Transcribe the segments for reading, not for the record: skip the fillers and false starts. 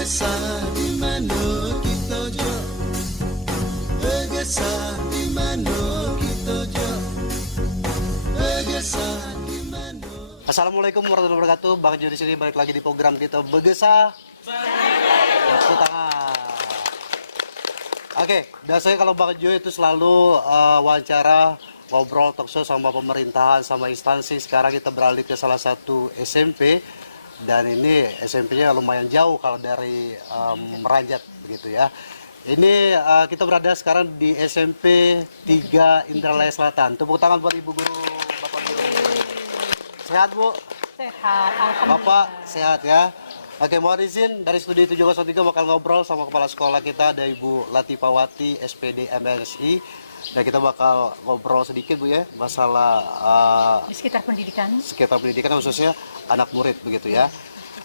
Begesa di mana kita jo, begesa di mana kita jo, begesa di mana. Assalamualaikum warahmatullahi wabarakatuh. Bang Jo di sini balik lagi di program kita Begesa. Tepuk tangan. Oke, biasanya kalau Bang Jo itu selalu wawancara, ngobrol talkshow sama pemerintahan, sama instansi. Sekarang kita beralih ke salah satu SMP. Dan ini SMP-nya lumayan jauh kalau dari Meranjat begitu ya. Ini kita berada sekarang di SMP 3 Indralaya Selatan. Tepuk tangan buat Ibu Guru, Bapak Guru. Sehat Bu? Sehat, alhamdulillah. Bapak sehat ya? Oke, mohon izin dari studi 703 bakal ngobrol sama kepala sekolah kita, ada Ibu Latifawati, SPD MNSI. Dan kita bakal ngobrol sedikit Bu ya, masalah Di sekitar pendidikan khususnya anak murid begitu ya.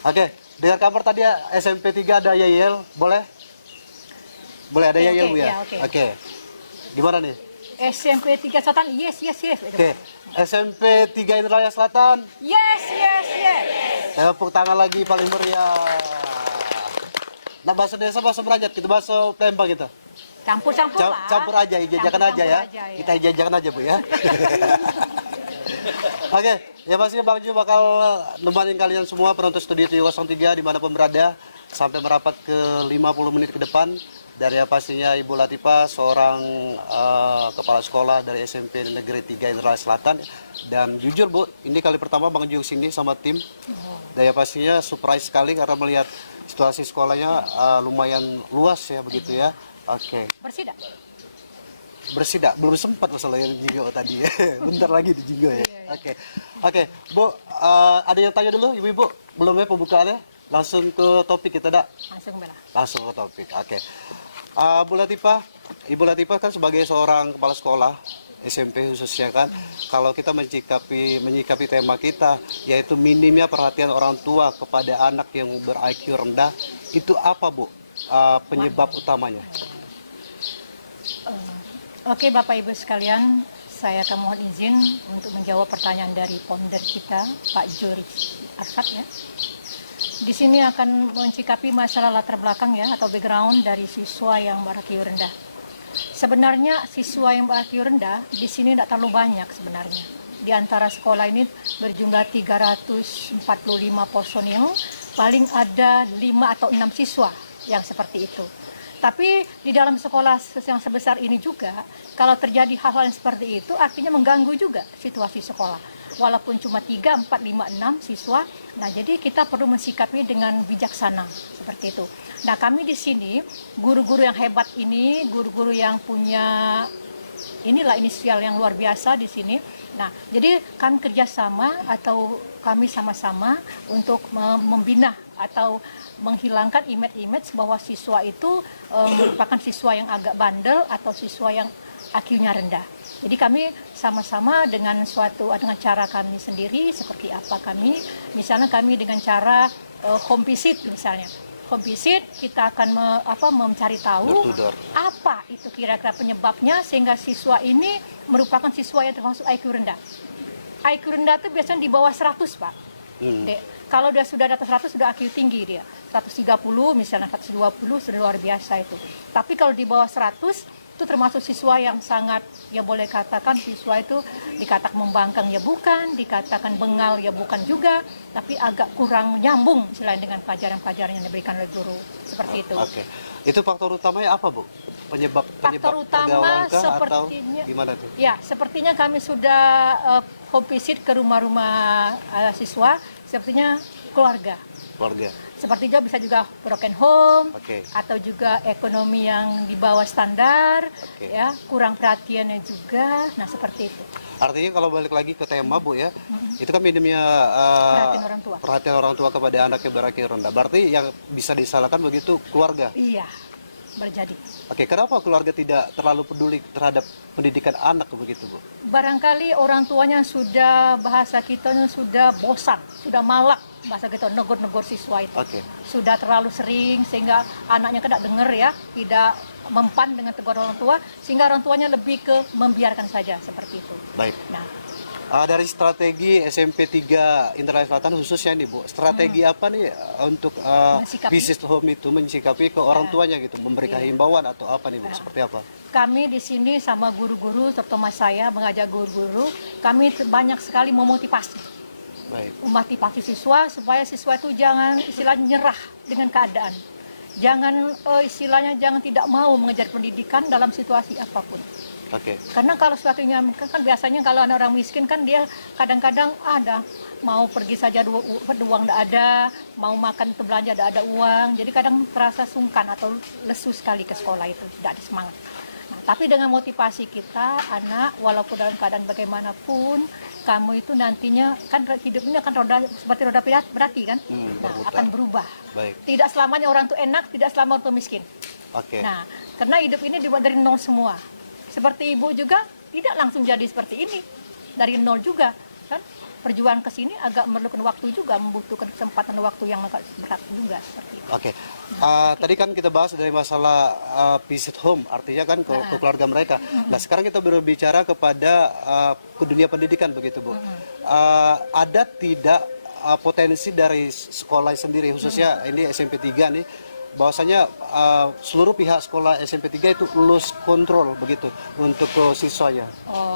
Oke, dengan kabar tadi ya, SMP 3 ada Yayel, boleh? Boleh ada Yayel Bu ya? Oke. Gimana nih? SMP 3 Selatan, yes. Oke, SMP 3 Indralaya Selatan. Yes. Tepuk tangan lagi paling meriah. Nah, bahasa desa, bahasa Meranjat gitu, bahasa Palembang gitu. Campur lah. Campur aja, ijajakan aja ya. Kita ijajakan aja Bu ya. Oke, ya pastinya Bang Jo bakal nemenin kalian semua penonton Studio 703 dimanapun berada sampai merapat ke 50 menit ke depan. Dari yang pastinya Ibu Latifah, seorang kepala sekolah dari SMP Negeri 3 Indralaya Selatan. Dan jujur Bu, ini kali pertama Bang Jo sini sama tim. Dan yang pastinya surprise sekali karena melihat situasi sekolahnya lumayan luas ya begitu ya. Oke. Bersih dak? Belum sempat masalah yang jinggo tadi ya. Bentar lagi di jinggo ya. Oke. Bu, ada yang tanya dulu Ibu-ibu? Belum ya pembukaannya? Langsung ke topik kita dak? Langsung ke topik. Oke. Ibu Latifah kan sebagai seorang kepala sekolah SMP khususnya kan, kalau kita menyikapi tema kita yaitu minimnya perhatian orang tua kepada anak yang ber-IQ rendah, itu apa Bu penyebab utamanya? Oke, Bapak Ibu sekalian, saya akan mohon izin untuk menjawab pertanyaan dari founder kita, Pak Juri Arfat ya. Di sini akan mencikapi masalah latar belakang ya atau background dari siswa yang ber-IQ rendah. Sebenarnya siswa yang ber-IQ rendah di sini tidak terlalu banyak sebenarnya. Di antara sekolah ini berjumlah 345 personil, paling ada 5 atau 6 siswa yang seperti itu. Tapi di dalam sekolah yang sebesar ini juga, kalau terjadi hal-hal yang seperti itu, artinya mengganggu juga situasi sekolah. Walaupun cuma 3, 4, 5, 6 siswa, nah jadi kita perlu mensikapi dengan bijaksana, seperti itu. Nah kami di sini, guru-guru yang hebat ini, guru-guru yang punya inilah inisial yang luar biasa di sini. Nah, jadi kami kerjasama atau kami sama-sama untuk membina atau menghilangkan image-image bahwa siswa itu merupakan siswa yang agak bandel atau siswa yang IQ-nya rendah. Jadi kami sama-sama dengan cara kami sendiri seperti apa kami, misalnya kami dengan cara home visit misalnya. Home visit kita akan mencari tahu apa itu kira-kira penyebabnya sehingga siswa ini merupakan siswa yang termasuk IQ rendah. IQ rendah itu biasanya di bawah 100 Pak. Kalau dia sudah di atas 100 sudah IQ tinggi dia. 130 misalnya 120 sudah luar biasa itu. Tapi kalau di bawah 100 itu termasuk siswa yang sangat, ya boleh katakan siswa itu dikatakan membangkang ya bukan, dikatakan bengal ya bukan juga, tapi agak kurang nyambung selain dengan pelajaran-pelajaran yang diberikan oleh guru, seperti itu. Oke. Itu faktor utamanya apa Bu? Penyebab faktor utama sepertinya, gimana tuh? Ya, sepertinya kami sudah home visit ke rumah-rumah siswa, sepertinya keluarga. Seperti juga bisa juga broken home, atau juga ekonomi yang di bawah standar, ya kurang perhatiannya juga, nah seperti itu. Artinya kalau balik lagi ke tema Bu ya, itu kan minimnya perhatian orang tua kepada anak yang ber-IQ rendah. Berarti yang bisa disalahkan begitu keluarga? Iya, berjadi. Oke, kenapa keluarga tidak terlalu peduli terhadap pendidikan anak begitu Bu? Barangkali orang tuanya sudah, bahasa kitanya sudah bosan, sudah malak. Bahasa kita negur-negur siswa itu sudah terlalu sering sehingga anaknya tidak dengar ya, tidak mempan dengan teguran orang tua, sehingga orang tuanya lebih ke membiarkan saja seperti itu. Baik. Nah, Dari strategi SMP 3 Indralaya Selatan khususnya nih Bu, strategi apa nih untuk Mensikapi. visit home itu mensikapi ke orang tuanya gitu, memberikan himbauan atau apa nih Bu, seperti apa? Kami di sini sama guru-guru, terutama saya mengajak guru-guru, kami banyak sekali memotivasi. Baik. Memotivasi siswa supaya siswa itu jangan istilahnya nyerah dengan keadaan. Jangan istilahnya jangan tidak mau mengejar pendidikan dalam situasi apapun. Oke. Karena kalau suatunya kan biasanya kalau ada orang miskin kan dia kadang-kadang ada mau pergi saja uang tidak ada, mau makan atau belanja tidak ada uang. Jadi kadang terasa sungkan atau lesu sekali ke sekolah itu, tidak ada semangat. Nah, tapi dengan motivasi kita, anak walaupun dalam keadaan bagaimanapun, kamu itu nantinya kan hidup ini akan seperti roda berarti kan, akan berubah. Baik. Tidak selamanya orang itu enak, tidak selamanya orang itu miskin. Oke. Nah, karena hidup ini dibuat dari nol semua. Seperti ibu juga tidak langsung jadi seperti ini, dari nol juga kan. Perjuangan ke sini agak memerlukan waktu juga, membutuhkan kesempatan waktu yang agak berat juga seperti itu. Oke. Tadi kan kita bahas dari masalah visit home, artinya kan ke keluarga mereka. Nah, sekarang kita berbicara kepada ke dunia pendidikan begitu Bu. Ada tidak potensi dari sekolah sendiri, khususnya ini SMP 3 nih, bahwasanya seluruh pihak sekolah SMP 3 itu lulus kontrol begitu untuk siswanya.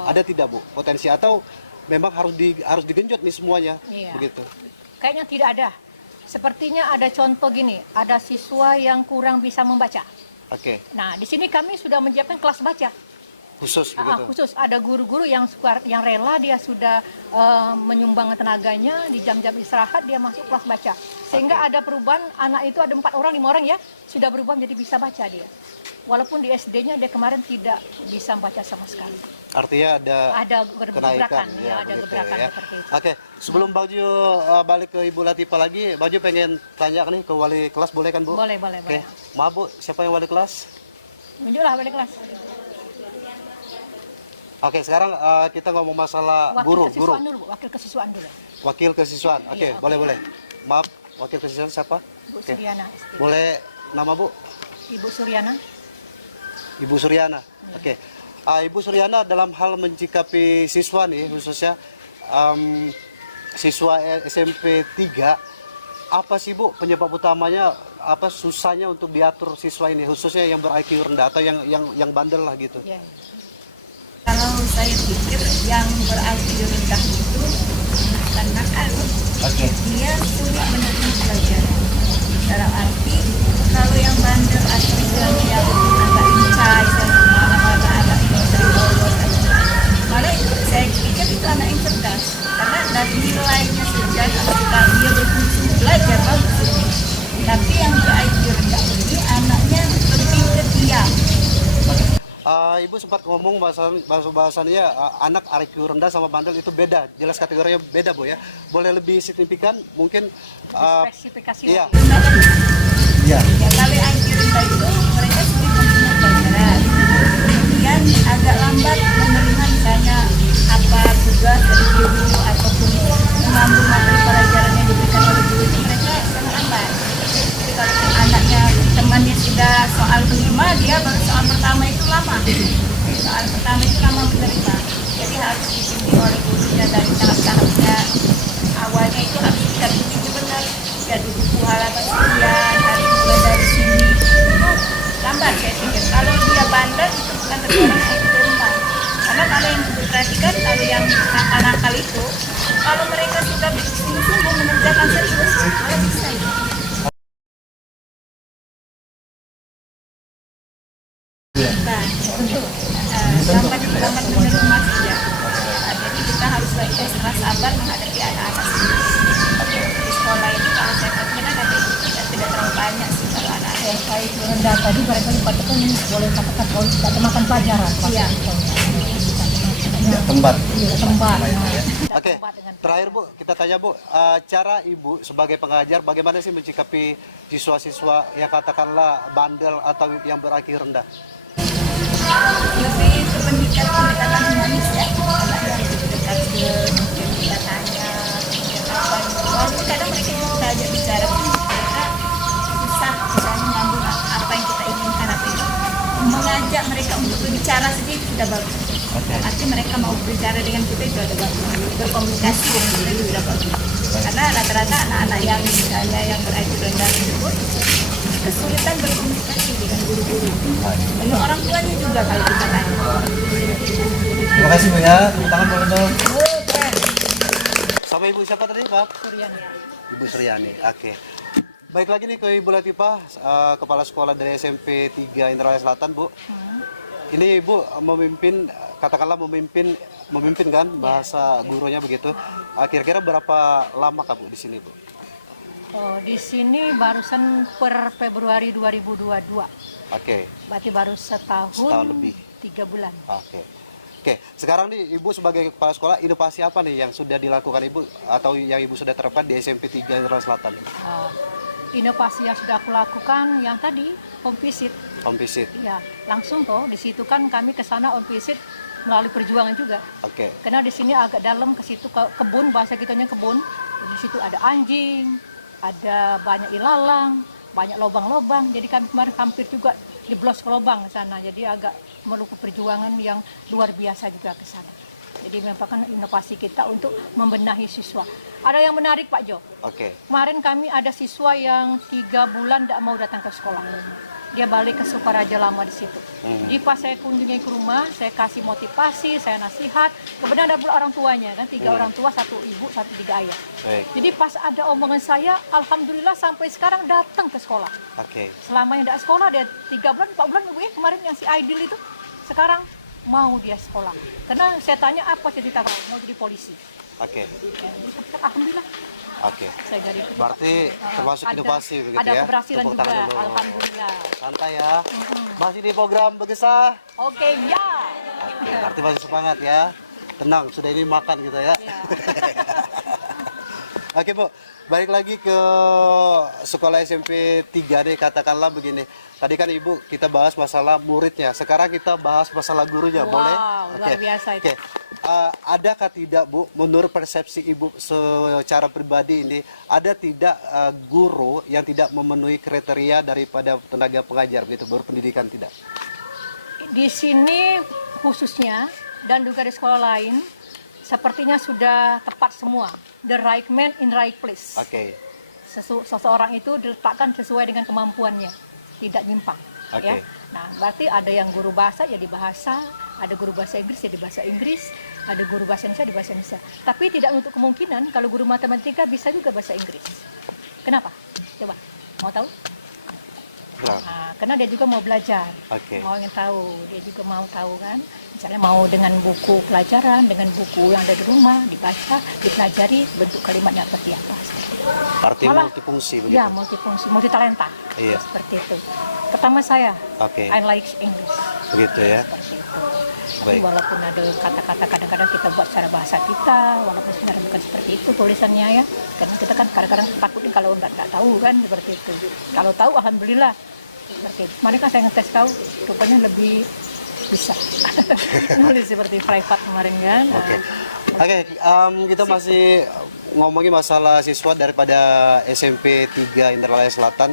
Ada tidak Bu potensi atau memang harus digenjot nih semuanya begitu? Kayaknya tidak ada. Sepertinya ada contoh gini, ada siswa yang kurang bisa membaca. Oke. Nah, di sini kami sudah menyiapkan kelas baca. Khusus begitu. Khusus ada guru-guru yang rela dia sudah menyumbang tenaganya di jam-jam istirahat dia masuk kelas baca. Sehingga ada perubahan anak itu ada 4 orang 5 orang ya sudah berubah menjadi bisa baca dia. Walaupun di SD-nya dia kemarin tidak bisa baca sama sekali. Artinya ada gebrakan, ya, ada begitu gebrakan ya. seperti itu. Oke, sebelum Baju balik ke Ibu Latifah lagi, Baju pengen tanya nih ke wali kelas, boleh kan Bu? Boleh. Oke, maaf Bu, siapa yang wali kelas? Tunjuklah balik kelas. Oke, sekarang kita ngomong masalah guru. Wakil kesiswaan dulu. Wakil kesiswaan, oke, Iya, boleh. Maaf, wakil kesiswaan siapa? Bu Oke. Suryana. Boleh nama Bu? Ibu Suryana. Ibu Suryana. Oke. Ibu Suryana dalam hal mencikapi siswa nih khususnya siswa SMP 3, apa sih Bu penyebab utamanya, apa susahnya untuk diatur siswa ini khususnya yang ber-IQ rendah atau yang bandel lah gitu? Ya. Kalau saya pikir yang ber-IQ rendah itu karena dia sulit menerima pelajaran. Dalam arti kalau yang bandel atau yang agak lincah, agak sering bolos, malah itu saya pikir itu anak yang cerdas karena dari nilainya saja ketika dia berfungsi belajar bagus. Tapi yang ber-IQ rendah ini anaknya lebih ke diam. Ibu sempat ngomong bahwasannya anak IQ rendah sama bandel itu beda, jelas kategorinya beda Bu ya. Boleh lebih signifikan mungkin? Spesifikasi. Iya. Ya, kalau IQ rendah itu mereka sulit menerima pelajaran, kemudian agak lambat menerima misalnya apa tugas dari guru ataupun mengambil materi pelajaran yang diberikan oleh guru itu mereka sangat lambat. Jadi kalau anaknya temannya sudah soal kelima, dia baru soal pertama itu lama. Soal pertama itu lama menerima. Jadi harus dibimbing oleh gurunya dari tahap-tahapnya. Awalnya itu harus bisa dibimbing benar. Jadi buku halaman sekian, harus mulai dari sini. Itu lambat saya pikir. Kalau dia bandel itu bukan tergolong IQ rendah. Karena kalau yang diperhatikan, kalau yang nakal-nakal itu, kalau mereka sudah sungguh-sungguh mengerjakan serius, malah bisa itu. Lambat menerima saja. Jadi kita harus ekstra sabar menghadapi anak-anak di sekolah ini. Kalau saya katakan ada tidak terlalu banyak sih kalau anak-anak. IQ rendah tadi mereka dikatakan boleh katakan kalau tidak makan pelajaran. Iya. Tempat. Tempat. Oke, terakhir Bu, kita tanya Bu, cara Ibu sebagai pengajar bagaimana sih mencikapi siswa-siswa yang katakanlah bandel atau yang ber-IQ rendah? Lebih ke pendekatan humanis ya, anak yang lebih dekat ke kita tanya, walaupun kadang mereka juga ajak bicara, mereka susah misalnya nyambung apa yang kita inginkan, apa itu mengajak mereka untuk berbicara sedikit sudah bagus. Arti mereka mau berbicara dengan kita itu ada berkomunikasi dengan kita itu sudah bagus. Karena rata-rata anak-anak yang misalnya yang ber-IQ rendah tersebut kesulitan berkomunikasi dengan guru-guru. Dengan orang tuanya juga kalau kita tanya. Terima kasih Bu ya. Tepuk tangan boleh dong. Oh, keren. Sama Ibu siapa tadi, Pak? Suryani. Ibu Suryani. Oke. Baik lagi nih ke Ibu Latifah, Kepala Sekolah dari SMP 3 Indralaya Selatan, Bu. Ini Ibu memimpin, katakanlah memimpin kan bahasa gurunya begitu. Kira-kira berapa lama Bu di sini, Bu? Oh, di sini barusan per Februari 2022. Oke. Berarti baru setahun lebih. 3 bulan. Oke, sekarang nih Ibu sebagai kepala sekolah, inovasi apa nih yang sudah dilakukan Ibu atau yang Ibu sudah terapkan di SMP 3 Indralaya Selatan? Inovasi yang sudah aku lakukan yang tadi home visit. Home visit. Ya, langsung toh di situ kan kami ke sana home visit melalui perjuangan juga. Oke. Karena di sini agak dalam ke situ kebun, bahasa kitanya kebun. Di situ ada anjing, ada banyak ilalang, banyak lubang-lubang. Jadi kami kemarin hampir juga jeblos ke lubang ke sana. Jadi agak memerlukan perjuangan yang luar biasa juga ke sana. Jadi merupakan inovasi kita untuk membenahi siswa. Ada yang menarik Pak Jo. Oke. Kemarin kami ada siswa yang 3 bulan tidak mau datang ke sekolah. Dia balik ke Sukaraja Lama di situ. Jadi pas saya kunjungi ke rumah, saya kasih motivasi, saya nasihat. Kemudian ada pula orang tuanya kan, 3 orang tua, 1 ibu, 3 ayah. Baik. Jadi pas ada omongan saya, alhamdulillah sampai sekarang datang ke sekolah. Oke. Selama yang tidak sekolah dia 3 bulan, 4 bulan ibu ya kemarin yang si Aidil itu, sekarang mau dia sekolah. Karena saya tanya apa cita-cita kamu, mau jadi polisi. Oke. Ya, alhamdulillah. Oke. Saya jadi Berarti termasuk inovasi begitu ya. ada keberhasilan Tepuk juga, tangan dulu. alhamdulillah. Santai ya. Masih di program Begesah. Oke, ya. Oke, berarti masih semangat ya. Tenang, sudah ini makan gitu ya. Ya. Oke Bu, balik lagi ke sekolah SMP 3 deh, katakanlah begini. Tadi kan Ibu kita bahas masalah muridnya, sekarang kita bahas masalah gurunya, Wow, boleh? luar biasa itu. Oke. Adakah tidak Bu, menurut persepsi Ibu secara pribadi ini, ada tidak guru yang tidak memenuhi kriteria daripada tenaga pengajar gitu, berpendidikan tidak? Di sini khususnya dan juga di sekolah lain sepertinya sudah tepat semua. The right man in right place. Oke. Seseorang itu diletakkan sesuai dengan kemampuannya, tidak nyimpang. Oke. Ya. Nah, berarti ada yang guru bahasa ya di bahasa, ada guru bahasa Inggris ya di bahasa Inggris, ada guru bahasa Indonesia di bahasa Indonesia. Tapi tidak untuk kemungkinan kalau guru matematika bisa juga bahasa Inggris. Kenapa? Coba, mau tahu? Nah, karena dia juga mau belajar, Oke. mau ingin tahu, dia juga mau tahu kan. Misalnya mau dengan buku pelajaran, dengan buku yang ada di rumah, dibaca, dipelajari, bentuk kalimatnya seperti apa. Arti Malah- multifungsi begitu. Ya, multifungsi, multitalenta. Iya. Seperti itu. Pertama saya, Oke. I like English. Begitu ya. Seperti itu. Baik. Tapi walaupun ada kata-kata kadang-kadang kita buat secara bahasa kita, walaupun sebenarnya bukan seperti itu tulisannya ya. Karena kita kan kadang-kadang takutnya kalau nggak tahu kan seperti itu. Kalau tahu alhamdulillah. Seperti itu. Kemarin kan saya ngetes kau, rupanya lebih bisa. Nulis seperti private kemarin kan. Nah, Oke, kita masih ngomongin masalah siswa daripada SMP 3 Indralaya Selatan.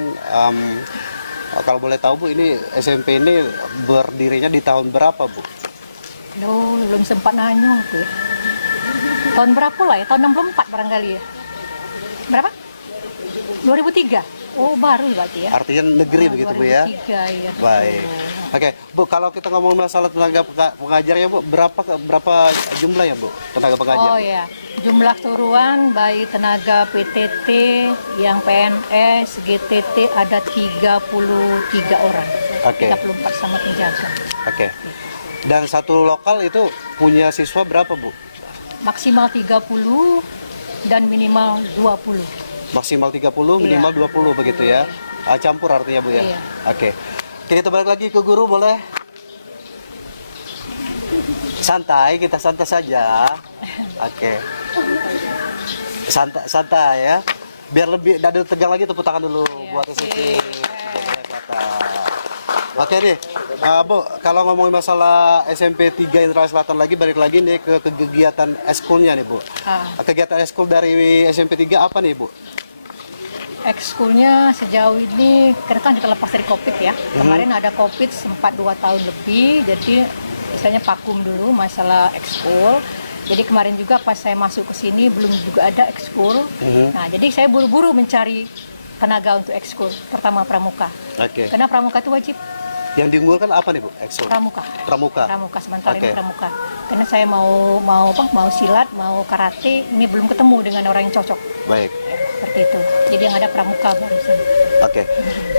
Kalau boleh tahu Bu, ini SMP ini berdirinya di tahun berapa Bu? Aduh, belum sempat nanya aku. Tahun berapa lah ya? Tahun 64 barangkali ya. Berapa? 2003. Oh, baru berarti ya. Artinya negeri begitu Bu ya? 2003 ya. Baik. Oke, Bu, kalau kita ngomong masalah tenaga pengajarnya Bu, berapa jumlah ya Bu tenaga pengajar? Oh ya, jumlah keseluruhan baik tenaga PTT, yang PNS, GTT ada 33 orang. Oke. 34 sama penjaga. Oke. Dan satu lokal itu punya siswa berapa Bu? Maksimal 30 dan minimal 20. Maksimal 30, minimal 20 begitu ya. Campur artinya Bu ya. Iya. Oke. Oke, kita balik lagi ke guru boleh? Santai, kita santai saja. Oke. Santai ya. Biar lebih dada tegang lagi, tepuk tangan dulu buat SMP. Oke nih, Bu, kalau ngomongin masalah SMP 3 Indralaya Selatan lagi, balik lagi nih ke kegiatan eskulnya nih Bu. Kegiatan eskul dari SMP 3 apa nih Bu? Ekskulnya sejauh ini, karena kan kita lepas dari COVID ya. Kemarin ada COVID sempat 2 tahun lebih, jadi misalnya vakum dulu masalah ekskul. Jadi kemarin juga pas saya masuk ke sini belum juga ada ekskul. Nah, jadi saya buru-buru mencari tenaga untuk ekskul, pertama pramuka. Oke. Karena pramuka itu wajib. Yang diunggulkan apa nih Bu? Ekskul. Pramuka. Pramuka. Pramuka sementara Oke. ini pramuka. Karena saya mau silat, mau karate, ini belum ketemu dengan orang yang cocok. Baik. Seperti itu. Jadi yang ada pramuka barusan. Oke.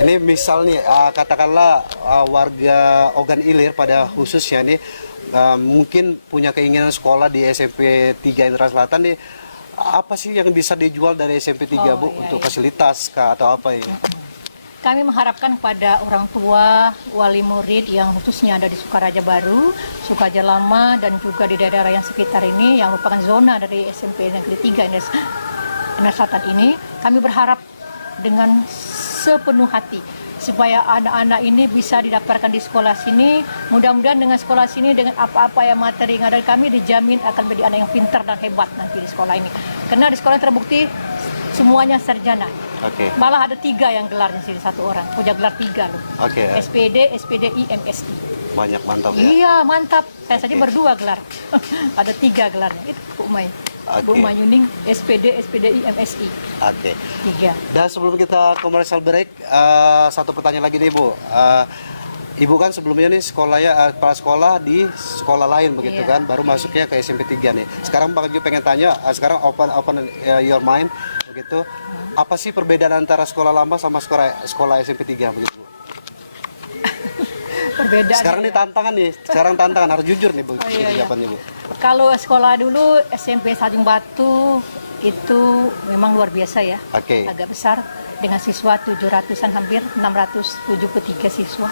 Ini misalnya katakanlah warga Ogan Ilir pada khususnya nih mungkin punya keinginan sekolah di SMP 3 Indra Selatan nih, apa sih yang bisa dijual dari SMP 3 Bu untuk fasilitas kah atau apa ini? Kami mengharapkan pada orang tua, wali murid yang khususnya ada di Sukaraja Baru, Sukaraja Lama, dan juga di daerah yang sekitar ini yang merupakan zona dari SMP Negeri 3 Indra Selatan ini, kami berharap dengan sepenuh hati supaya anak-anak ini bisa didaftarkan di sekolah sini. Mudah-mudahan dengan sekolah sini, dengan apa-apa yang materi yang ada kami, dijamin akan menjadi anak yang pintar dan hebat nanti di sekolah ini. Karena di sekolah terbukti semuanya sarjana. Oke. Malah ada 3 yang gelarnya sini, 1 orang punya gelar 3 loh. Oke. SPD, SPDI, MSI. Banyak, mantap ya. Iya, mantap. Saya saja berdua gelar. Ada 3 gelarnya. Itu Bu Umay. Bu Oke. Umay Yuning, SPD, SPDI, MSI. Oke. 3. Dan sebelum kita commercial break, satu pertanyaan lagi nih Bu. Ibu kan sebelumnya nih sekolahnya kepala sekolah di sekolah lain begitu Iya. kan, baru masuknya ke SMP 3 nih. Sekarang Bang Jo pengen tanya, sekarang open your mind begitu. Apa sih perbedaan antara sekolah lama sama sekolah SMP 3 begitu Bu? Perbedaan. Sekarang nih tantangan nih, harus jujur nih Bu. iya. Jawabannya Bu. Kalau sekolah dulu SMP Tanjung Batu itu memang luar biasa ya. Oke. Agak besar dengan siswa 700-an, hampir 673 siswa.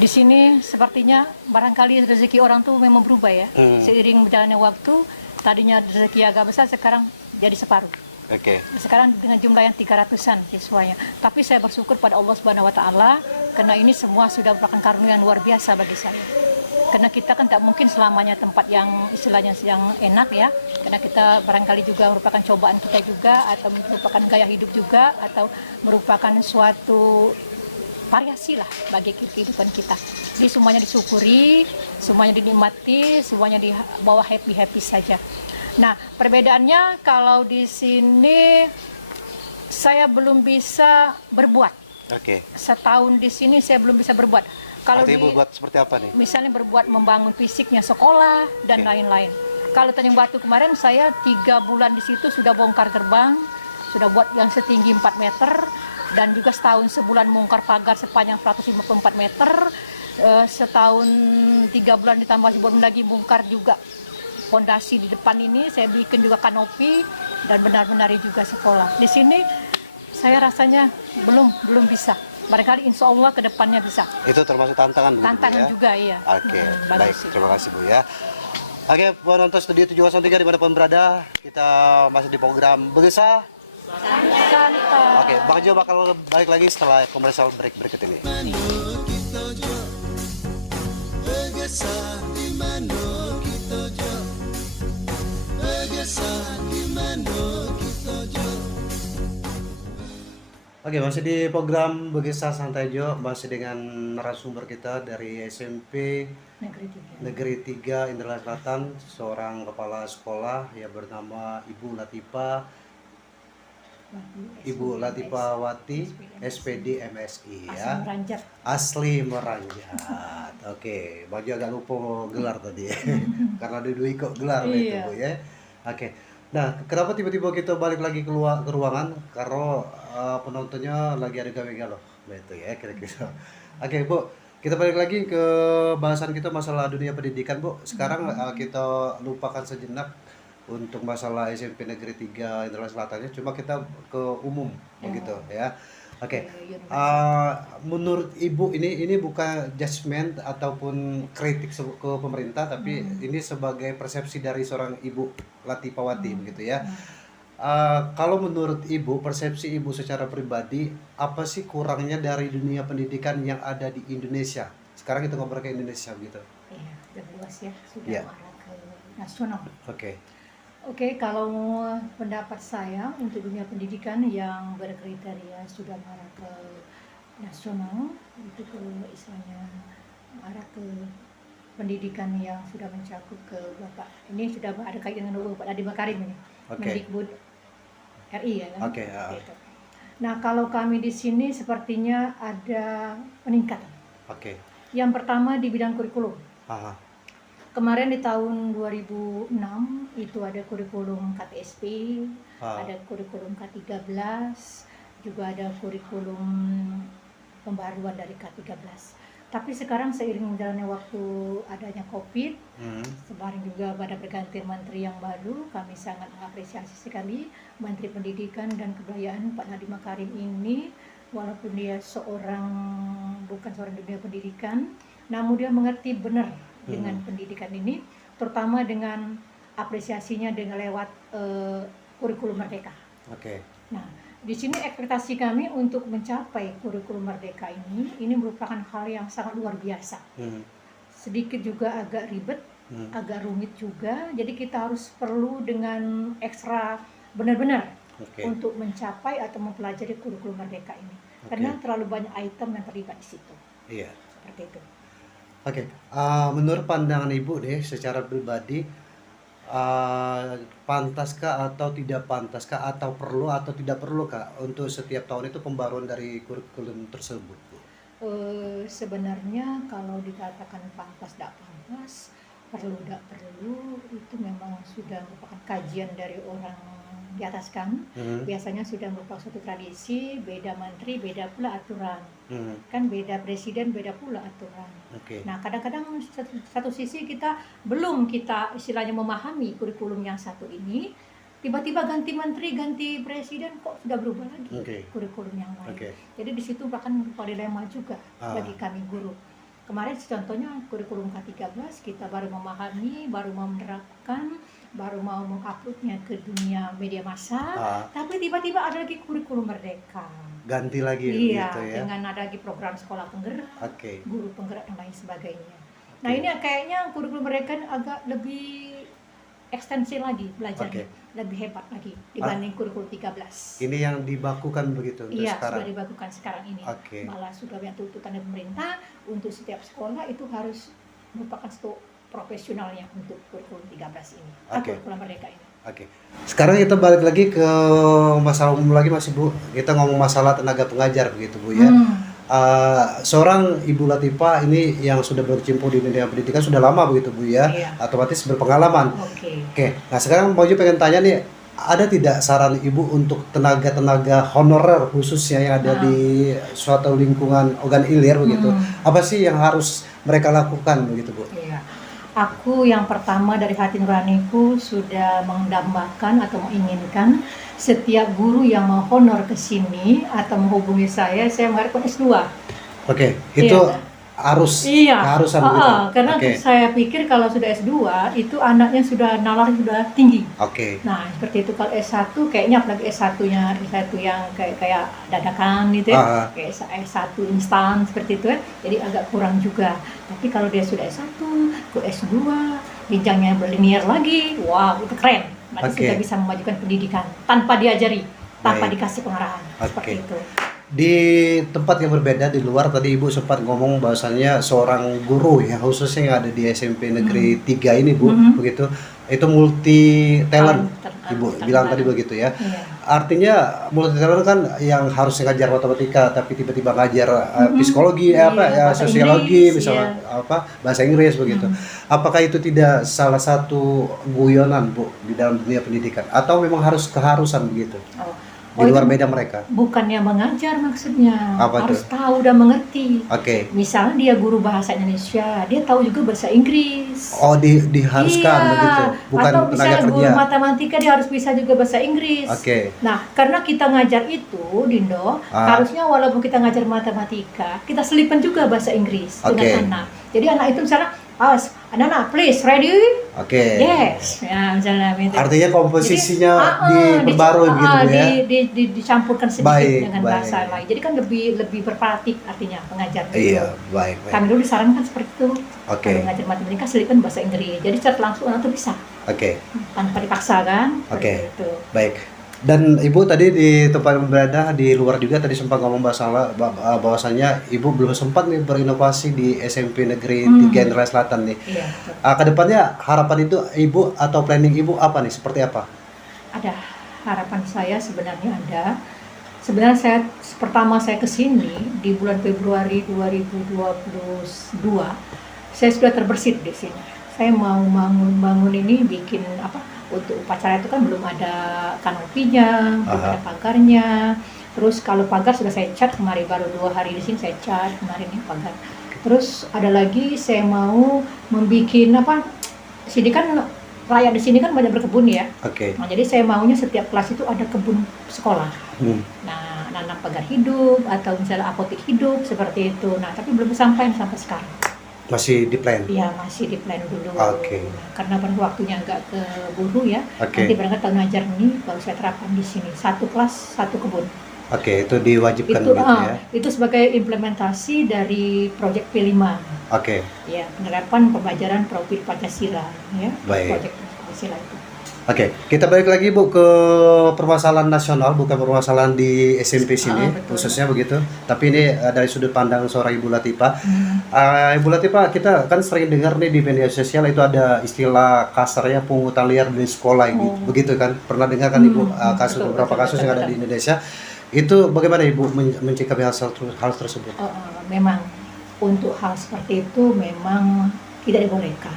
Di sini sepertinya barangkali rezeki orang tuh memang berubah ya. Seiring berjalannya waktu, tadinya rezeki agak besar, sekarang jadi separuh. Oke. Sekarang dengan jumlah yang 300-an siswanya. Tapi saya bersyukur pada Allah Subhanahu wa taala karena ini semua sudah merupakan karunia yang luar biasa bagi saya. Karena kita kan tak mungkin selamanya tempat yang istilahnya yang enak ya. Karena kita barangkali juga merupakan cobaan kita juga, atau merupakan gaya hidup juga, atau merupakan suatu variasi lah bagi kehidupan kita. Jadi semuanya disyukuri, semuanya dinikmati, semuanya dibawa happy-happy saja. Nah, perbedaannya kalau di sini saya belum bisa berbuat. Oke. Setahun di sini saya belum bisa berbuat. Kalau Artinya Ibu buat seperti apa nih? misalnya berbuat membangun fisiknya sekolah dan lain-lain. Kalau Tanjung Batu kemarin saya 3 bulan di situ sudah bongkar gerbang, sudah buat yang setinggi 4 meter, dan juga setahun sebulan bongkar pagar sepanjang 154 meter, setahun 3 bulan ditambah sebulan lagi bongkar juga fondasi di depan ini, saya bikin juga kanopi dan benar-benar juga sekolah. Di sini saya rasanya belum bisa. Barangkali insya Allah ke depannya bisa. Itu termasuk tantangan Bu, Tantangan ya? juga iya. Oke, Bagus baik. sih. Terima kasih Bu ya. Oke, penonton Studio 703 dimanapun berada, kita masih di program Begesa. Santa. Oke, Bang Jo bakal balik lagi setelah commercial break berikut ini. Mano kita jo Begesa di mano kita jo Begesa di mano kita jo. Oke, masih di program Begesa Santai Jo, masih dengan narasumber kita dari SMP Negeri 3. Negeri 3 Indra Selatan, seorang kepala sekolah yang bernama Ibu Latifah Wati, SPD MSI ya. Meranjat. Asli Meranjat. Oke, Bang Jo agak lupa gelar tadi ya. Karena ada 2 kok gelar itu Iya. Bu ya. Oke. Nah, kenapa tiba-tiba kita balik lagi ke ruangan? Karena penontonnya lagi ada gawe-gawe gitu ya kira-kira. Oke, Bu. Kita balik lagi ke bahasan kita masalah dunia pendidikan, Bu. Sekarang kita lupakan sejenak untuk masalah SMP Negeri 3 Indra Selatannya, cuma kita ke umum begitu ya. Oke. Menurut Ibu ini bukan judgement ataupun kritik ke pemerintah, tapi ini sebagai persepsi dari seorang Ibu Latifah Wati begitu ya. Kalau menurut Ibu, persepsi Ibu secara pribadi, apa sih kurangnya dari dunia pendidikan yang ada di Indonesia? Sekarang kita ngobrol ke Indonesia gitu. Iya, sudah luas ya, sudah Iya. mengarah ke nasional. Oke. Oke, kalau pendapat saya untuk dunia pendidikan yang berkriteria sudah mengarah ke nasional, itu ke istilahnya mengarah ke pendidikan yang sudah mencakup ke Bapak. Ini sudah ada kaitan dengan Bapak Nadiem Makarim ini, Mendikbud RI ya kan. Gitu. Nah, kalau kami di sini sepertinya ada peningkatan. Yang pertama di bidang kurikulum. Kemarin di tahun 2006 itu ada kurikulum KTSP, ada kurikulum K13, juga ada kurikulum pembaruan dari K13. Tapi sekarang seiring jalannya waktu, adanya COVID, semakin juga pada pergantian menteri yang baru, kami sangat mengapresiasi sekali Menteri Pendidikan dan Kebudayaan Pak Nadiem Makarim ini, walaupun dia bukan seorang dunia pendidikan, namun dia mengerti benar dengan pendidikan ini, terutama dengan apresiasinya dengan lewat kurikulum Merdeka. Nah, di sini ekspektasi kami untuk mencapai kurikulum Merdeka ini merupakan hal yang sangat luar biasa. Sedikit juga agak ribet, agak rumit juga. Jadi kita harus perlu dengan ekstra benar-benar untuk mencapai atau mempelajari kurikulum Merdeka ini. Karena terlalu banyak item yang terlibat di situ. Seperti itu. Menurut pandangan Ibu deh, secara pribadi, pantaskah atau tidak pantaskah, atau perlu atau tidak perlu Kak untuk setiap tahun itu pembaruan dari kurikulum tersebut? Sebenarnya kalau dikatakan pantas tidak pantas, perlu tidak perlu, itu memang sudah merupakan kajian dari orang di atas kan. Biasanya sudah merupakan suatu tradisi, beda menteri beda pula aturan. Kan beda presiden beda pula aturan. Nah, kadang-kadang satu sisi kita istilahnya memahami kurikulum yang satu ini, tiba-tiba ganti menteri, ganti presiden, kok sudah berubah lagi kurikulum yang lain. Jadi di situ bahkan dilema juga bagi kami guru. Kemarin contohnya kurikulum K13 kita baru memahami, baru mau menerapkan, baru mau menguploadnya ke dunia media massa, tapi tiba-tiba ada lagi kurikulum Merdeka. Ganti lagi gitu ya. Dengan ada lagi program sekolah penggerak, guru penggerak dan lain sebagainya. Nah, ini kayaknya kurikulum Merdeka agak lebih ekstensi lagi belajarnya, lebih hebat lagi dibanding kurikulum 13. Ini yang dibakukan begitu untuk sekarang? Iya, sudah dibakukan sekarang ini. Malah sudah banyak tuntutan dari pemerintah untuk setiap sekolah itu harus merupakan satu profesionalnya untuk kurikulum 13 ini, kurikulum Merdeka ini. Sekarang kita balik lagi ke masalah umum lagi Mas Ibu. Kita ngomong masalah tenaga pengajar begitu Bu ya. Seorang Ibu Latifah ini yang sudah berkecimpung di dunia pendidikan sudah lama begitu Bu ya, otomatis berpengalaman. Nah sekarang Mbak Ju pengen tanya nih, ada tidak saran Ibu untuk tenaga-tenaga honorer khususnya yang ada di suatu lingkungan organ ilir begitu? Apa sih yang harus mereka lakukan begitu Bu? Aku yang pertama dari hati nuraniku sudah mendambakan atau menginginkan setiap guru yang mau honor ke sini atau menghubungi saya mengharapkan S2. Itu harus keharusan begitu. Karena saya pikir kalau sudah S2 itu anaknya sudah nalar sudah tinggi. Nah, seperti itu. Kalau S1 kayaknya apalagi S1 yang kayak dadakan gitu ya. Kayak S1 instan seperti itu ya. Jadi agak kurang juga. Tapi kalau dia sudah S1 ke S2, jenjangnya berlinear lagi. Wow, itu keren. Berarti sudah bisa memajukan pendidikan tanpa diajari, tanpa dikasih pengarahan. Seperti itu. Di tempat yang berbeda di luar tadi Ibu sempat ngomong bahwasannya seorang guru ya khususnya yang ada di SMP Negeri 3 ini Bu, begitu. Itu multi talent Ibu bilang tadi begitu ya. Artinya multi talent kan yang harus ngajar matematika tapi tiba-tiba ngajar psikologi sosiologi misalnya bahasa Inggris begitu. Apakah itu tidak salah satu guyonan Bu di dalam dunia pendidikan atau memang harus keharusan begitu? Di luar beda mereka. Bukannya mengajar maksudnya. Harus tahu dan mengerti. Misalnya dia guru bahasa Indonesia, dia tahu juga bahasa Inggris. Diharuskan begitu. Bukan atau tenaga kerja. Guru matematika dia harus bisa juga bahasa Inggris. Nah, karena kita ngajar itu, Dindo, harusnya walaupun kita ngajar matematika, kita selipkan juga bahasa Inggris dengan anak. Jadi anak itu misalnya anak-anak please ready? Yes. Ya, misalnya artinya komposisinya diperbarui begitu ya. Dicampurkan sedikit dengan bahasa lain. Jadi kan lebih berpraktik artinya pengajar itu. Baik. Kami dulu disarankan seperti itu. Kalau ngajar matematika selipkan bahasa Inggris. Jadi secara langsung anak itu bisa. Tanpa dipaksa kan? Baik. Dan Ibu tadi di tempat berada di luar juga tadi sempat ngomong bahwasannya Ibu belum sempat nih berinovasi di SMP Negeri 3 Indralaya Selatan nih. Iya, Ke depannya harapan itu Ibu atau planning Ibu apa nih? Seperti apa? ada harapan saya sebenarnya ada. Sebenarnya pertama saya ke sini di bulan Februari 2022, saya sudah terbersit di sini. Saya mau bangun ini bikin apa? Untuk upacara itu kan belum ada kanopinya, belum ada pagarnya. Terus kalau pagar sudah saya cat kemarin, baru 2 hari di sini saya cat kemarin ini pagar. Terus ada lagi saya mau membikin apa? Sini kan rakyat di sini kan banyak berkebun ya. Oke. Nah, jadi saya maunya setiap kelas itu ada kebun sekolah. Nah, nanam pagar hidup atau misalnya apotek hidup seperti itu. Nah, tapi belum sampai sekarang. Masih di plan? Iya, masih di plan dulu. Oke. Nah, karena waktunya agak keburu ya. Oke. Nanti berangkat tahun ajar ini baru saya terapkan di sini. 1 kelas 1 kebun. Oke, itu diwajibkan Itu, gitu ya. itu sebagai implementasi dari proyek P5. Oke. Ya, penerapan pembelajaran profil Pancasila ya. Baik. Proyek Pancasila itu. Oke, kita balik lagi Bu ke permasalahan nasional, bukan permasalahan di SMP sini, Betul. khususnya begitu. Tapi ini dari sudut pandang seorang Ibu Latifah. Ibu Latifah, kita kan sering dengar nih di media sosial itu ada istilah kasarnya pungutan liar di sekolah, begitu kan? Pernah dengar kan Ibu kasus betul, beberapa betul, kasus betul, yang ada betul. di Indonesia? Itu bagaimana Ibu mencikapi hal tersebut? Memang untuk hal seperti itu memang tidak dibolehkan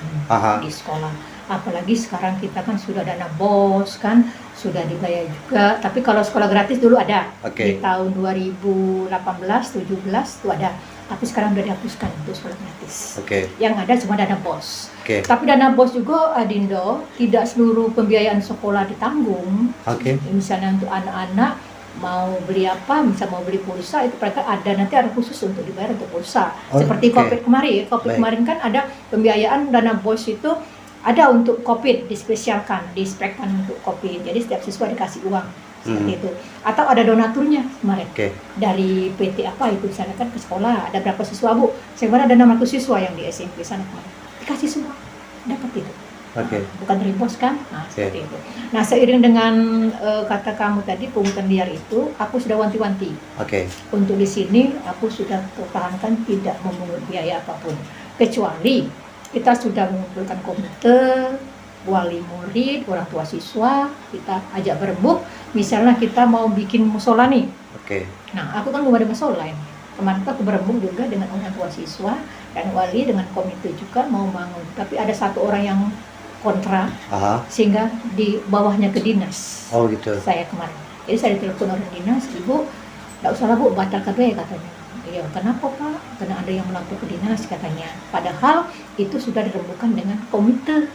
di sekolah. Apalagi sekarang kita kan sudah dana BOS kan, sudah dibayar juga. Tapi kalau sekolah gratis dulu ada. Oke. Di tahun 2018-17 itu ada. Tapi sekarang sudah dihapuskan untuk sekolah gratis. Oke. Yang ada cuma dana BOS. Oke. Tapi dana BOS juga Adindo, tidak seluruh pembiayaan sekolah ditanggung. Oke. Misalnya untuk anak-anak mau beli apa, misal mau beli pulsa, itu mereka ada khusus untuk dibayar untuk pulsa. Seperti oke. COVID kemarin, Baik. kemarin kan ada pembiayaan dana BOS itu ada untuk COVID, dispesialkan, dispekkan untuk COVID. Jadi setiap siswa dikasih uang seperti itu. Atau ada donaturnya kemarin. Oke. Dari PT apa itu misalnya kan ke sekolah, ada berapa siswa Bu? Sebenarnya ada 600 siswa yang di SMP sana kemarin. Dikasih semua, dapat itu. Oke. Bukan dari BOS kan? Nah, seperti itu. Nah, seiring dengan kata kamu tadi pungutan liar itu, aku sudah wanti-wanti. Oke. Untuk di sini aku sudah pertahankan tidak memungut biaya apapun. Kecuali kita sudah mengumpulkan komite, wali murid, orang tua siswa, kita ajak berembuk. Misalnya kita mau bikin musola nih. Oke. Nah, aku kan belum ada musola ini. Kemarin aku berembuk juga dengan orang tua siswa dan wali dengan komite juga mau bangun. Tapi ada 1 orang yang kontra, sehingga di bawahnya ke dinas. Oh gitu. Saya kemarin. Jadi saya ditelepon orang dinas, Ibu, nggak usah lah Bu, batal KB katanya. Iya, kenapa Pak? Karena ada yang melapor ke dinas katanya. Padahal itu sudah dirembukan dengan komite,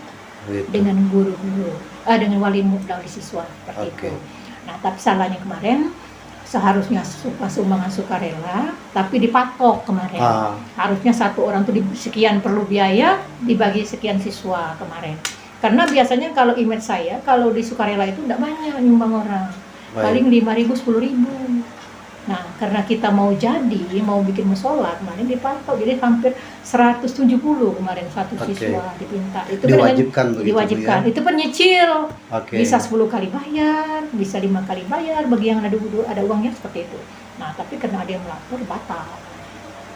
Gitu. dengan guru-guru, dengan wali murid wali siswa seperti Oke. itu. Nah, tapi salahnya kemarin seharusnya sumbangan sukarela, tapi dipatok kemarin. Harusnya 1 orang tuh sekian perlu biaya, dibagi sekian siswa kemarin. Karena biasanya kalau image saya, kalau di sukarela itu tidak banyak nyumbang orang. Paling 5.000, 10.000. Nah, karena kita mau bikin musola kemarin dipatok, jadi hampir 170 kemarin 1 siswa dipinta. Itu diwajibkan begitu, diwajibkan. Bu, ya? Itu kan nyicil. Oke. Bisa 10 kali bayar, bisa 5 kali bayar bagi yang ada uangnya seperti itu. Nah, tapi karena ada yang melapor batal.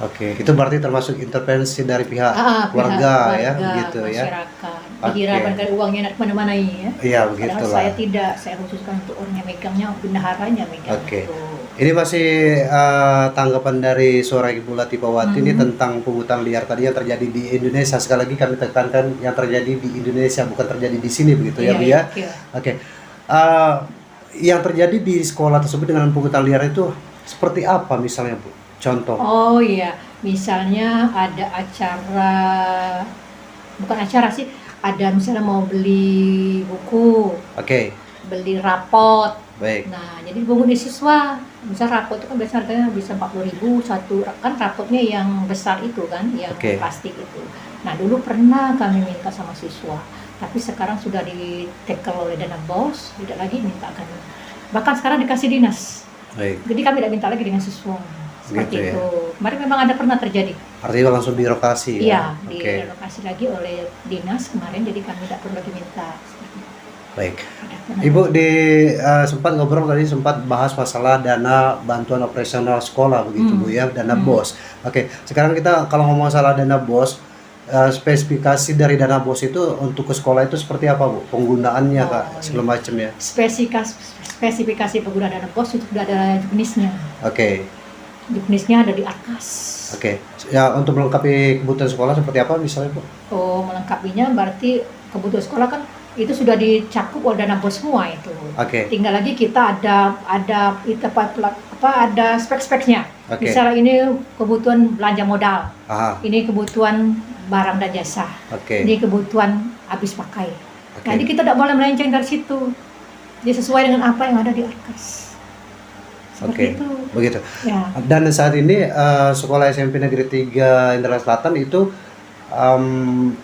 Oke, itu berarti termasuk intervensi dari pihak keluarga ya, gitu ya. Masyarakat. Dikira kan uangnya nak kemana-mana ya. Iya, Padahal begitulah. saya tidak, saya khususkan untuk orang yang megangnya, bendaharanya megang. Oke. Itu. Ini masih tanggapan dari seorang Ibu Latifahwati ini tentang pungutan liar tadi yang terjadi di Indonesia. Sekali lagi kami tekankan yang terjadi di Indonesia, bukan terjadi di sini begitu ya, Bu ya. Iya. Oke. Yang terjadi di sekolah tersebut dengan pungutan liar itu seperti apa misalnya, Bu? Contoh. Oh iya, misalnya ada acara, bukan acara sih, ada misalnya mau beli buku, Oke. beli rapot. Baik. Nah, jadi bungu di siswa, misal rapot itu kan biasanya harganya bisa 40.000 satu, kan rapotnya yang besar itu kan, yang plastik itu. Nah, dulu pernah kami minta sama siswa, tapi sekarang sudah di-tackle oleh dana BOS, tidak lagi minta kami. Bahkan sekarang dikasih dinas. Baik. Jadi kami tidak minta lagi dengan siswa. Seperti Gitu ya. itu. Kemarin memang ada pernah terjadi. Artinya langsung birokrasi Iya, ya. Oke. direlokasi lagi oleh dinas kemarin, jadi kami tidak perlu lagi minta. Baik. Ibu sempat ngobrol tadi, sempat bahas masalah dana bantuan operasional sekolah begitu Bu ya, dana BOS. Oke, sekarang kita kalau ngomong masalah dana BOS, spesifikasi dari dana BOS itu untuk ke sekolah itu seperti apa Bu? Penggunaannya Kak, segala macam ya. Spesifikasi penggunaan dana BOS itu sudah ada jenisnya. Oke. Jenisnya ada di Arkas. Oke. Ya untuk melengkapi kebutuhan sekolah seperti apa misalnya Bu? Oh, melengkapinya berarti kebutuhan sekolah kan itu sudah dicakup oleh dana BOS semua itu. Oke. Tinggal lagi kita ada ada spek-speknya. Oke. Misalnya ini kebutuhan belanja modal. Aha. Ini kebutuhan barang dan jasa. Oke. Ini kebutuhan habis pakai. Oke. Jadi kita tidak boleh melenceng dari situ. Dia sesuai dengan apa yang ada di Arkas. Seperti itu. Begitu. Ya. Dan saat ini sekolah SMP Negeri 3 Indralaya Selatan itu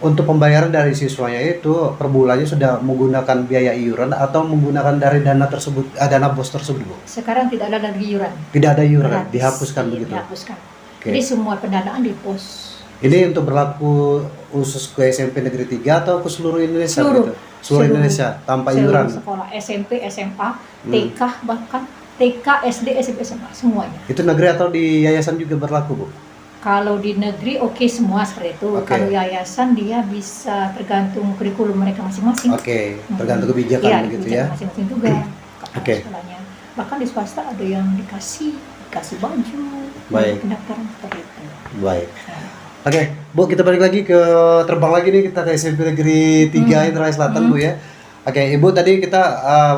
untuk pembayaran dari siswanya itu per bulannya sudah menggunakan biaya iuran atau menggunakan dari dana tersebut, dana BOS tersebut Bu? Sekarang tidak ada lagi iuran. Tidak ada iuran, Gratis. dihapuskan Iya, begitu. dihapuskan. Oke. Jadi semua pendanaan di pos. Ini untuk berlaku khusus ke SMP Negeri 3 atau ke seluruh Indonesia Seluruh. begitu? Seluruh Indonesia tanpa Seluruh iuran. sekolah SMP, SMA, TK, bahkan TK, SD, SMP, SMA semuanya. Itu negeri atau di yayasan juga berlaku Bu? Kalau di negeri oke semua seperti itu. Oke. Kalau yayasan dia bisa tergantung kurikulum mereka masing-masing. Oke, tergantung kebijakan Iya, begitu kebijakan ya. masing-masing juga. Oke. Sekolahnya. Bahkan di swasta ada yang dikasih baju, Baik. pendaftaran seperti itu. Baik. Nah, Oke, Bu, kita balik lagi ke terbang lagi nih, kita ke SMP Negeri 3 Indralaya Selatan Bu ya. Oke, Ibu tadi kita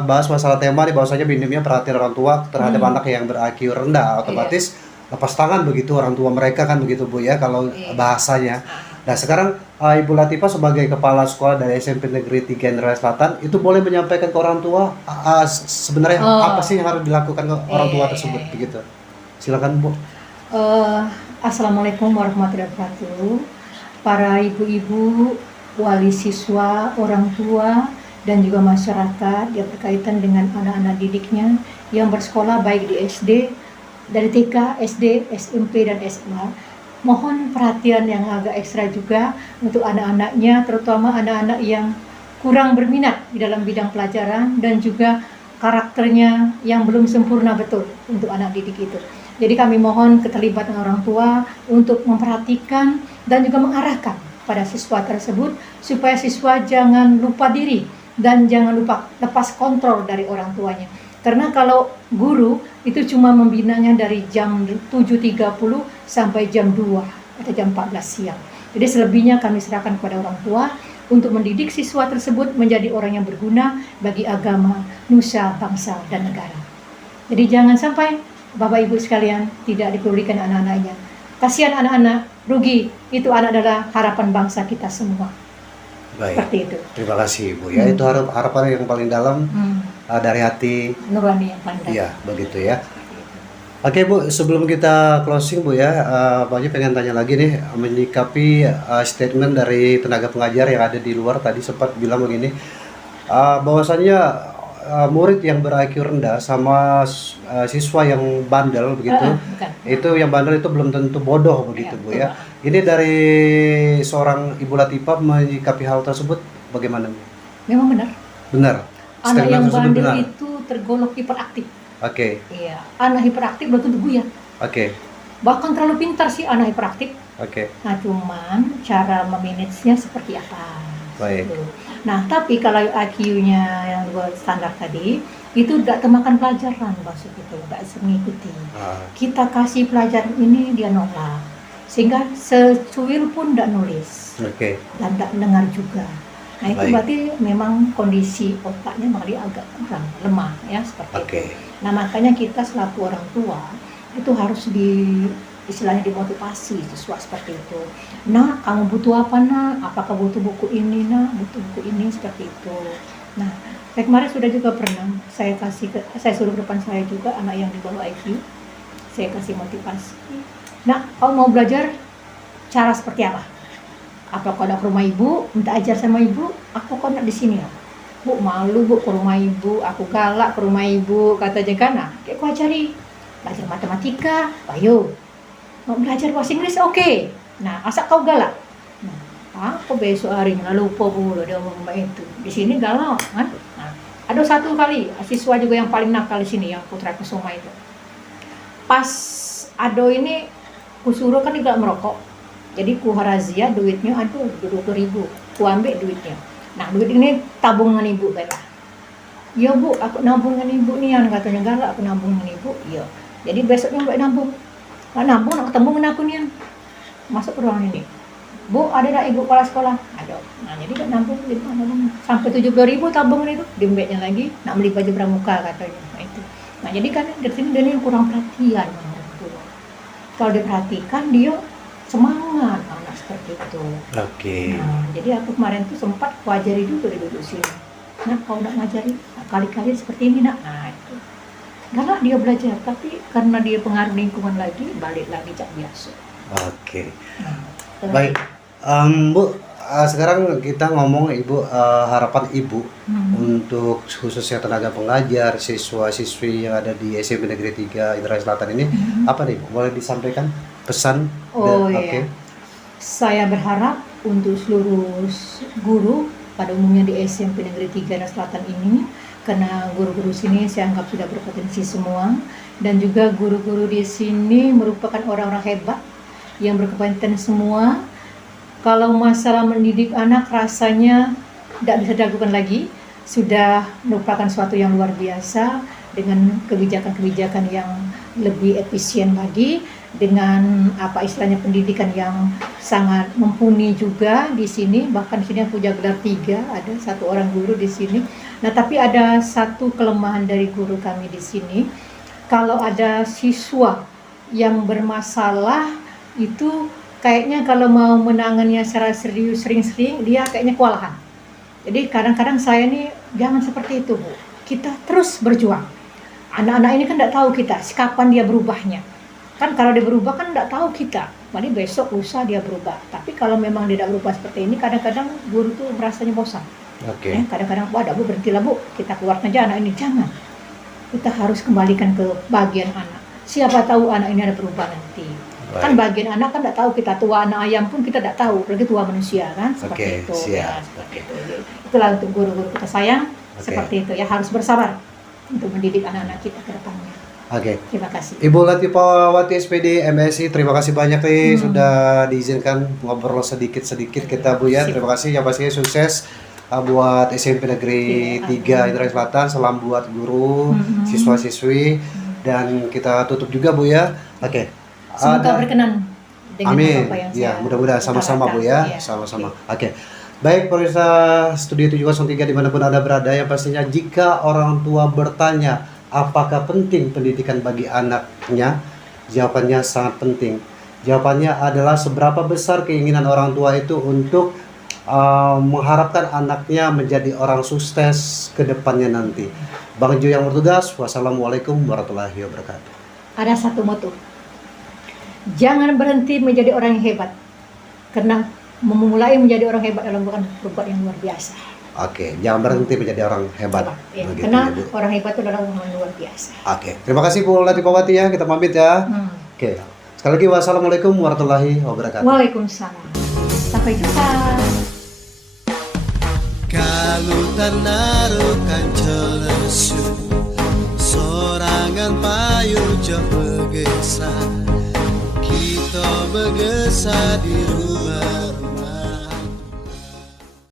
bahas masalah tema di bahwasanya minimnya perhatian orang tua terhadap anak yang ber-IQ rendah, otomatis lepas tangan begitu orang tua mereka kan begitu Bu ya kalau bahasanya. Nah, sekarang Ibu Latifah sebagai kepala sekolah dari SMP Negeri 3 Indralaya Selatan itu boleh menyampaikan ke orang tua sebenarnya apa sih yang harus dilakukan ke orang tua tersebut begitu. Silakan Bu. Assalamualaikum warahmatullahi wabarakatuh. Para ibu-ibu, wali siswa, orang tua, dan juga masyarakat yang berkaitan dengan anak-anak didiknya yang bersekolah baik di SD, dari TK, SD, SMP, dan SMA. Mohon perhatian yang agak ekstra juga untuk anak-anaknya, terutama anak-anak yang kurang berminat di dalam bidang pelajaran dan juga karakternya yang belum sempurna betul untuk anak didik itu. Jadi kami mohon keterlibatan orang tua untuk memperhatikan dan juga mengarahkan pada siswa tersebut supaya siswa jangan lupa diri dan jangan lupa lepas kontrol dari orang tuanya. Karena kalau guru itu cuma membinanya dari jam 7.30 sampai jam 2 atau jam 14 siang. Jadi selebihnya kami serahkan kepada orang tua untuk mendidik siswa tersebut menjadi orang yang berguna bagi agama, nusa, bangsa, dan negara. Jadi jangan sampai Bapak Ibu sekalian tidak dipedulikan anak-anaknya. Kasihan anak-anak, rugi. Itu anak adalah harapan bangsa kita semua. Baik. Seperti itu. Terima kasih Bu ya. Itu harapan yang paling dalam dari hati. Nurani yang paling dalam. Iya, begitu ya. Oke Bu, sebelum kita closing Bu ya, Pak Haji pengen tanya lagi nih menyikapi statement dari tenaga pengajar yang ada di luar tadi sempat bilang begini, bahwasannya murid yang ber-IQ rendah sama siswa yang bandel begitu, itu yang bandel itu belum tentu bodoh begitu Bu ya. Ini dari seorang Ibu Latifah menyikapi hal tersebut bagaimana Bu? Memang benar. Benar. Anak yang bandel benar. itu tergolong hiperaktif. Oke. Iya, anak hiperaktif belum tentu buyar. Oke. Bahkan terlalu pintar sih anak hiperaktif. Oke. Nah, cuman cara memanagenya seperti apa? Baik. Gitu. Nah, tapi kalau IQ-nya yang standar tadi, itu tidak termakan pelajaran maksud itu, tidak mengikuti. Kita kasih pelajaran ini dia nolak, sehingga secuil pun tidak nulis, dan tidak dengar juga. Nah, itu Baik. berarti memang kondisi otaknya malah agak kurang, lemah ya seperti itu. Nah, makanya kita selaku orang tua itu harus istilahnya dimotivasi siswa seperti itu. Nah, kamu butuh apa nak? Apakah butuh buku ini nak? Butuh buku ini seperti itu. Nah, saya kemarin sudah juga pernah saya suruh ke depan saya juga anak yang di bawah IQ. Saya kasih motivasi. Nah, kamu mau belajar cara seperti apa? Apa kau nak ke rumah ibu? Minta ajar sama ibu? Aku kau nak di sini ya? Bu, malu bu ke rumah ibu. Aku galak ke rumah ibu. Kata dia nah, kayak kau ajari belajar matematika. Ayo. Mau belajar bahasa Inggris oke. Nah, asal kau galak. Nah, aku besok harinya lupa pula dia ngomong itu. Di sini galak kan? Nah, Ada satu kali siswa juga yang paling nakal di sini, yang Putra Kusuma itu. Pas Ado ini kusuruh kan tidak merokok, jadi ku razia duitnya, aduh 20.000, ku ambil duitnya. Nah duit ini tabungan ibu bela. Ya bu, aku nabung dengan ibu nih, yang katanya galak, aku nabung dengan ibu. Iya. Jadi besoknya mbak nabung, nggak nabung, nak ketemu dengan aku nih, masuk ke ruangan ini. Bu, ada tak ibu kepala sekolah? Ada. Nah, jadi nggak nabung, sampai 70.000 tabungan itu, diembeknya lagi, nak beli baju pramuka katanya. Nah, itu. Nah, jadi kan dari sini dia kurang perhatian. Kalau diperhatikan dia semangat anak seperti itu. Oke. Nah, jadi aku kemarin tuh sempat kuajari dulu duduk sini. Nah, kau nak ngajari, nah, kali-kali seperti ini nak. Nah, itu. Galak dia belajar, tapi karena dia pengaruh lingkungan lagi, balik lagi cak biasa. Oke. Nah, Baik, Bu, sekarang kita ngomong Ibu, harapan Ibu untuk khususnya tenaga pengajar, siswa-siswi yang ada di SMP Negeri 3 Indralaya Selatan ini, apa nih Bu? Boleh disampaikan pesan? Oh Oke. iya. Saya berharap untuk seluruh guru pada umumnya di SMP Negeri 3 Indralaya Selatan ini, karena guru-guru sini saya anggap sudah berpotensi semua, dan juga guru-guru di sini merupakan orang-orang hebat yang berkompeten semua. Kalau masalah mendidik anak rasanya tidak bisa diragukan lagi, sudah merupakan suatu yang luar biasa dengan kebijakan-kebijakan yang lebih efisien lagi, dengan apa istilahnya pendidikan yang sangat mumpuni juga di sini. Bahkan di sini aku punya gelar 3, ada satu orang guru di sini. Nah, tapi ada satu kelemahan dari guru kami di sini. Kalau ada siswa yang bermasalah, itu kayaknya kalau mau menangannya secara serius sering-sering dia kayaknya kewalahan. Jadi kadang-kadang saya nih jangan seperti itu Bu, kita terus berjuang. Anak-anak ini kan tidak tahu kita kapan dia berubahnya, kan kalau dia berubah kan tidak tahu kita, jadi besok lusa dia berubah. Tapi kalau memang dia tidak berubah seperti ini, kadang-kadang guru tuh merasanya bosan. Oke. Kadang-kadang wadah Bu, berhentilah Bu, kita keluar aja anak ini. Jangan, kita harus kembalikan ke bagian anak. Siapa tahu anak ini ada perubahan nanti. Baik. Kan bagian anak kan tidak tahu, kita tua anak ayam pun kita tidak tahu, apalagi tua manusia kan, seperti itu. siap. Ya, seperti itu. Itulah untuk guru-guru kita sayang, seperti itu ya, harus bersabar untuk mendidik anak-anak kita ke depannya. Oke. Terima kasih. Ibu Latifawati SPD MSI, terima kasih banyak nih sudah diizinkan ngobrol sedikit-sedikit kita Bu ya. Terima kasih, yang pastinya sukses buat SMP Negeri 3 Indralaya Selatan. Salam buat guru, siswa-siswi, dan kita tutup juga Bu ya. Oke. Semoga berkenan dengan Amin. apa yang Ya, saya mudah-mudahan sama-sama Bu ya. Iya. Sama-sama. Oke. Baik, pemirsa Studio 703 dimanapun Anda berada, yang pastinya jika orang tua bertanya apakah penting pendidikan bagi anaknya, jawabannya sangat penting. Jawabannya adalah seberapa besar keinginan orang tua itu untuk mengharapkan anaknya menjadi orang sukses ke depannya nanti. Bang Jo yang bertugas, wassalamualaikum warahmatullahi wabarakatuh. Ada satu moto, jangan berhenti menjadi orang yang hebat, karena memulai menjadi orang hebat adalah bukan perbuatan yang luar biasa. Oke, jangan berhenti menjadi orang hebat. Ya, Begitu karena ya, Bu. orang hebat itu adalah orang yang luar biasa. Oke, terima kasih Bu Latifawati ya, kita pamit ya. Oke, sekali lagi wassalamualaikum warahmatullahi wabarakatuh. Waalaikumsalam. Sampai jumpa. Kalau tanarukan celesu sorangan payu jauh bergesa, kita bergesa di rumah-rumah.